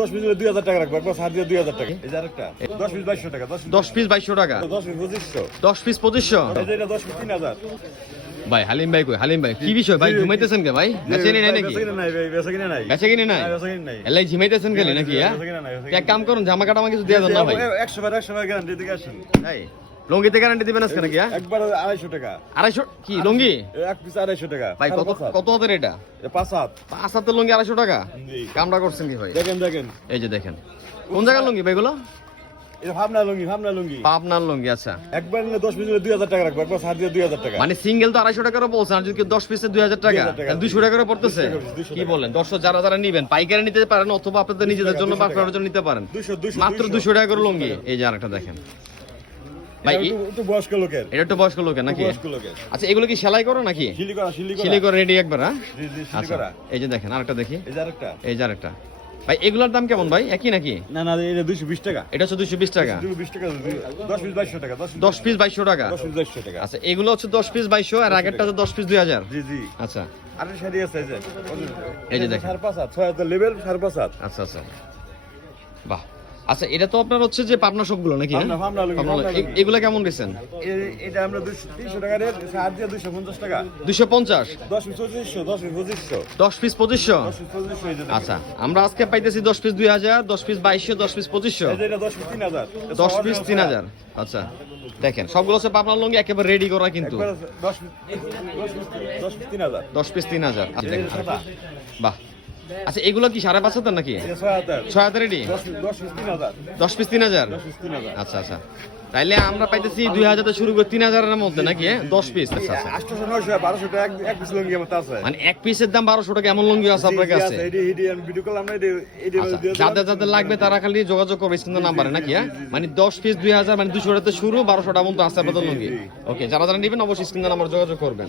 দশ পিস দুই হাজার টাকা রাখব একবার সার দিয়ে দুই হাজার টাকা। এই যে আরেকটা দশ পিস বাইশশো টাকা দশ দশ পিস বাইশশো টাকা। দশ পিস পঁচিশশো। দশ পিস পঁচিশশো। এই যে এটা দশ পিস তিন হাজার। ভাই হালিম ভাই কই? হালিম ভাই কি বিষয় ভাই ঘুমাইতেছেন কে ভাই? বেচে কিনে নাই নাকি? বেচা কিনে নাই ভাই, কিনে নাই। বেচে কিনে নাই? না, বেচা কিনে নাই। এলাই ঝিমাইতেছেন গেলি নাকি হ্যাঁ? এক কাম করুন জামা কাটা আমাকে কিছু দিয়ে দেন না ভাই। একশো বার একশো বার গ্যারান্টি থেকে আসেন। তাই লঙ্গিতে গ্যারান্টি দিবেন আজকে নাকি হ্যাঁ? একবার আড়াইশো টাকা। আড়াইশো? কি লঙ্গি? এক পিস আড়াইশো টাকা। ভাই কত। কত হাতের এটা? পাঁচ হাত। পাঁচ হাতের লঙ্গি আড়াইশো টাকা? কামড়া করছেন কি ভাই? দেখেন দেখেন। এই যে দেখেন। কোন জায়গার লঙ্গি ভাই এগুলো? এটা ভাবনা লুঙ্গি ভাবনা লুঙ্গি। পাবনার লঙ্গি আচ্ছা। দশ মানে সিঙ্গেল তো আড়াইশো টাকারও বলছে আর যদি দশ পিসে দুই হাজার টাকা 2000 দুইশো টাকারও পড়তেছে। 200 টাকা, 200 কি। বলেন দর্শক যারা যারা নিবেন পাইকারি নিতে পারেন অথবা আপনাদের নিজেদের জন্য বা আপনার জন্য নিতে পারেন। মাত্র দুশো টাকা করে লঙ্গি। এই যে আরেকটা দেখেন। ভাই একটু বয়স্ক লোকের। এটা একটু বয়স্ক লোকের নাকি? বয়স্ক লোকের। আচ্ছা এগুলো কি সেলাই করো নাকি? করা করা। করে রেডি একবার হ্যাঁ? আচ্ছা করা। এই যে দেখেন আরেকটা দেখি। এই যে আরেকটা। এই যে আরেকটা। ভাই এগুলোর দাম কেমন ভাই? একই নাকি? না না এটা দুইশো বিশ টাকা। এটা হচ্ছে দুশো বিশ টাকা। দুশো দশ পিস বাইশশো টাকা দশ দশ পিস বাইশশো টাকা। দশ পিস বাইশশো টাকা। আচ্ছা এগুলো হচ্ছে দশ পিস বাইশশো আর আগেরটা হচ্ছে দশ পিস দুই হাজার। জি জি। আচ্ছা। আরেকটা শাড়ি আছে এই যে এই যে দেখেন। সাড়ে পাঁচ হাত ছয় হাজার লেভেল সাড়ে পাঁচ হাত। আচ্ছা আচ্ছা। বাহ। আচ্ছা এটা তো আপনার হচ্ছে যে পাবনা সবগুলো নাকি হ্যাঁ? এগুলো কেমন দিচ্ছেন এটা আমরা দুশো তিনশো টাকা রেট দিয়ে দুশো পঞ্চাশ টাকা দুশো পঞ্চাশ দশ পিস পঁচিশশো দশ পিস দশ পিস। আচ্ছা আমরা আজকে পাইতেছি দশ পিস দুই হাজার দশ পিস বাইশশো দশ পিস পঁচিশশো দশ পিস তিন হাজার আচ্ছা দেখেন সবগুলো হচ্ছে পাবনার লঙ্গি একেবারে রেডি করা কিন্তু দশ পিস তিন হাজার আচ্ছা। বাহ আচ্ছা এগুলো কি সাড়ে পাঁচ হাজার নাকি? ছয় হাজার। রেডি দশ পিস তিন হাজার। আচ্ছা আচ্ছা। তাইলে আমরা পাইতেছি দুই হাজার শুরু করে তিন হাজারের মধ্যে নাকি হ্যাঁ? দশ পিস আচ্ছা আচ্ছা। মানে এক পিসের দাম বারোশো টাকা এমন লঙ্গি আছে আপনার কাছে? এটি এটি এটি এটি আচ্ছা। যাদের যাদের লাগবে তারা খালি যোগাযোগ করবে স্ক্রিন নাম্বারে নাকি হ্যাঁ? মানে দশ পিস দুই হাজার মানে দুশো টাকা শুরু বারোশো টাকা পর্যন্ত আছে আপনাদের লঙ্গি। ওকে যারা যারা নেবেন অবশ্যই স্ক্রিন নাম্বার যোগাযোগ করবেন।